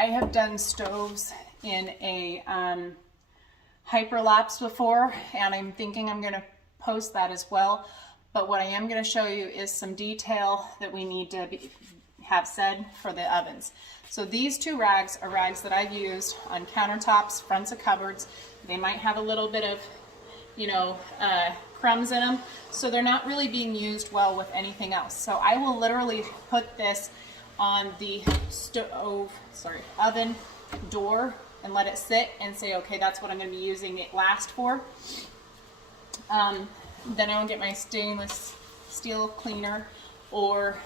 I have done stoves in a hyperlapse before, and I'm thinking I'm going to post that as well. But what I am going to show you is some detail that we need to have said for the ovens. So these two rags are rags that I've used on countertops, fronts of cupboards. They might have a little bit of, you know, crumbs in them, so they're not really being used well with anything else. So I will literally put this on the oven door and let it sit and say, okay, that's what I'm going to be using it last for. Then I will get my stainless steel cleaner or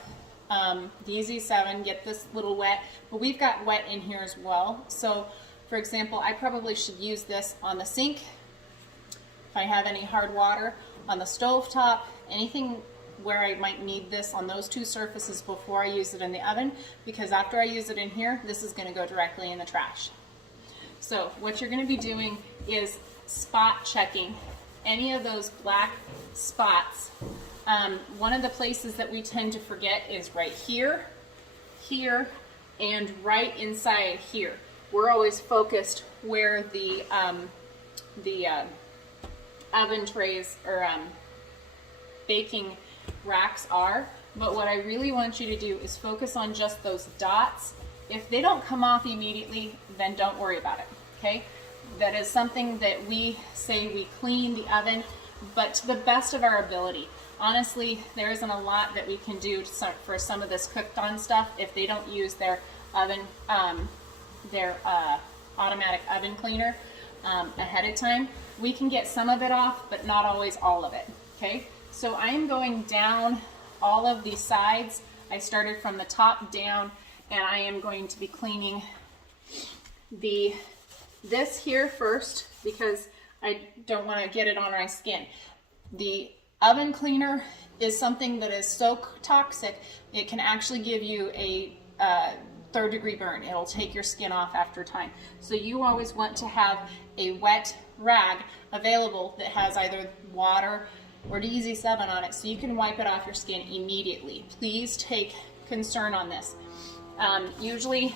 the EZ7, get this little wet, but we've got wet in here as well. So for example, I probably should use this on the sink, if I have any hard water, on the stove top, anything where I might need this on those two surfaces before I use it in the oven, because after I use it in here, this is going to go directly in the trash. So what you're going to be doing is spot checking any of those black spots. One of the places that we tend to forget is right here, here, and right inside here. We're always focused where the oven trays or baking racks are, but what I really want you to do is focus on just those dots. If they don't come off immediately, then don't worry about it, okay? That is something that we say we clean the oven, but to the best of our ability. Honestly, there isn't a lot that we can do for some of this cooked on stuff if they don't use their oven, automatic oven cleaner ahead of time. We can get some of it off, but not always all of it, okay? So I am going down all of these sides. I started from the top down, and I am going to be cleaning this here first because I don't want to get it on my skin. The oven cleaner is something that is so toxic, it can actually give you a third-degree burn. It'll take your skin off after time. So you always want to have a wet rag available that has either water or the EZ7 on it so you can wipe it off your skin immediately. Please take concern on this. Usually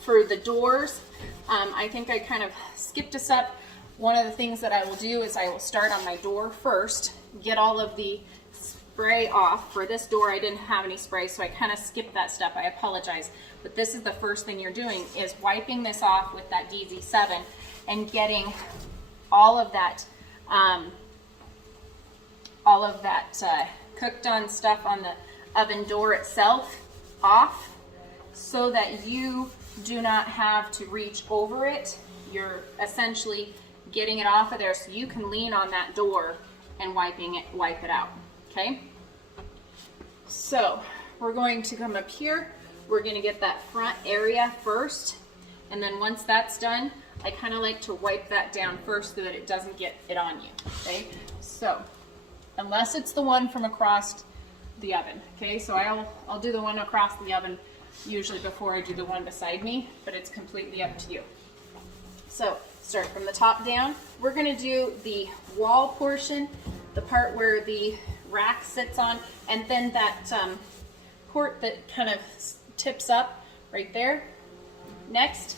for the doors, I think I kind of skipped a step. One of the things that I will do is I will start on my door first, get all of the spray off. For this door I didn't have any spray, so I kind of skipped that step. I apologize. But this is the first thing you're doing, is wiping this off with that DZ7 and getting all of that cooked on stuff on the oven door itself off, so that you do not have to reach over it. You're essentially getting it off of there so you can lean on that door and wipe it out, okay? So we're going to come up here. We're going to get that front area first, and then once that's done, I kind of like to wipe that down first so that it doesn't get it on you, okay? So unless it's the one from across the oven, okay? So I'll do the one across the oven usually before I do the one beside me, but it's completely up to you. So start from the top down. We're going to do the wall portion, the part where the rack sits on, and then that port that kind of tips up right there. Next,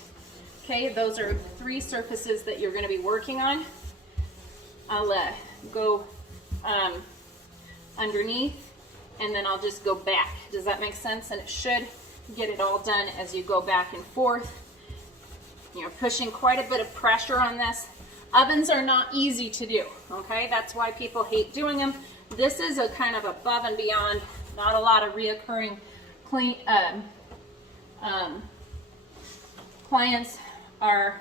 okay, those are 3 surfaces that you're going to be working on. I'll go underneath, and then I'll just go back. Does that make sense? And it should get it all done as you go back and forth. You're pushing quite a bit of pressure on this. Ovens are not easy to do, okay? That's why people hate doing them. This is a kind of above and beyond, not a lot of reoccurring clients are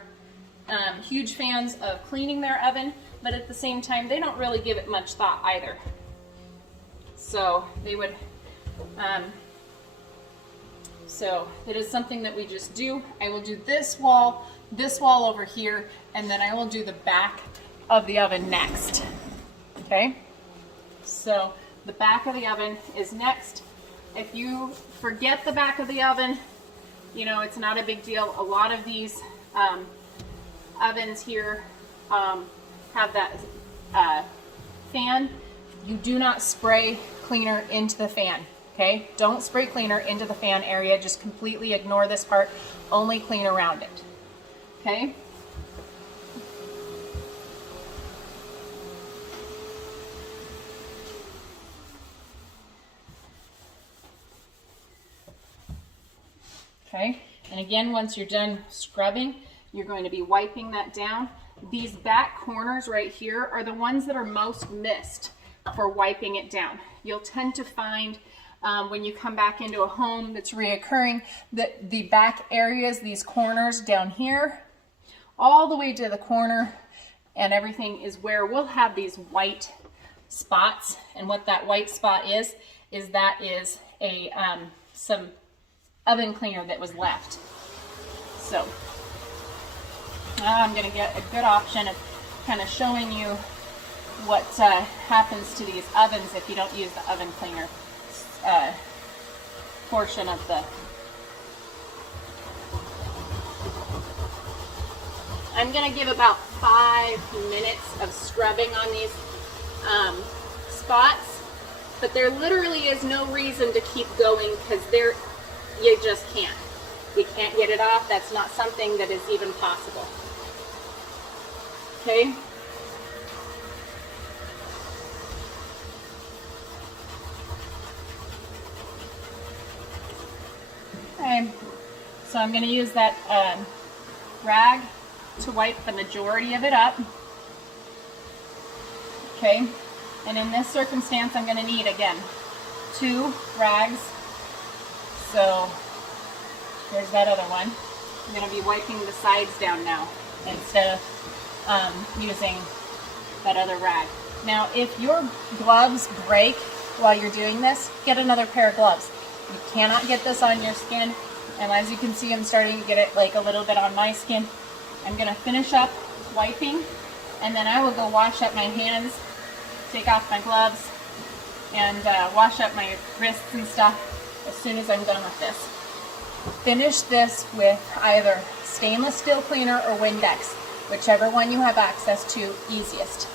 huge fans of cleaning their oven, but at the same time, they don't really give it much thought either. So they would, so it is something that we just do. I will do this wall over here, and then I will do the back of the oven next, okay? So the back of the oven is next. If you forget the back of the oven, you know, it's not a big deal. A lot of these ovens here have that fan. You do not spray cleaner into the fan, okay? Don't spray cleaner into the fan area. Just completely ignore this part. only clean around it. Okay? Okay, and again, once you're done scrubbing, you're going to be wiping that down. These back corners right here are the ones that are most missed for wiping it down. You'll tend to find when you come back into a home that's reoccurring that the back areas, these corners down here, all the way to the corner and everything is where we'll have these white spots. And what that white spot is that is a some oven cleaner that was left. So I'm going to get a good option of kind of showing you what happens to these ovens if you don't use the oven cleaner portion of the. I'm going to give about 5 minutes of scrubbing on these spots, but there literally is no reason to keep going because you just can't. You can't get it off. That's not something that is even possible. Okay? Okay. So I'm going to use that rag to wipe the majority of it up. Okay? And in this circumstance, I'm going to need, again, 2 rags. So there's that other one. I'm going to be wiping the sides down now instead of using that other rag. Now, if your gloves break while you're doing this, get another pair of gloves. You cannot get this on your skin. And as you can see, I'm starting to get it like a little bit on my skin. I'm going to finish up wiping, and then I will go wash up my hands, take off my gloves, and wash up my wrists and stuff as soon as I'm done with this. Finish this with either stainless steel cleaner or Windex, whichever one you have access to easiest.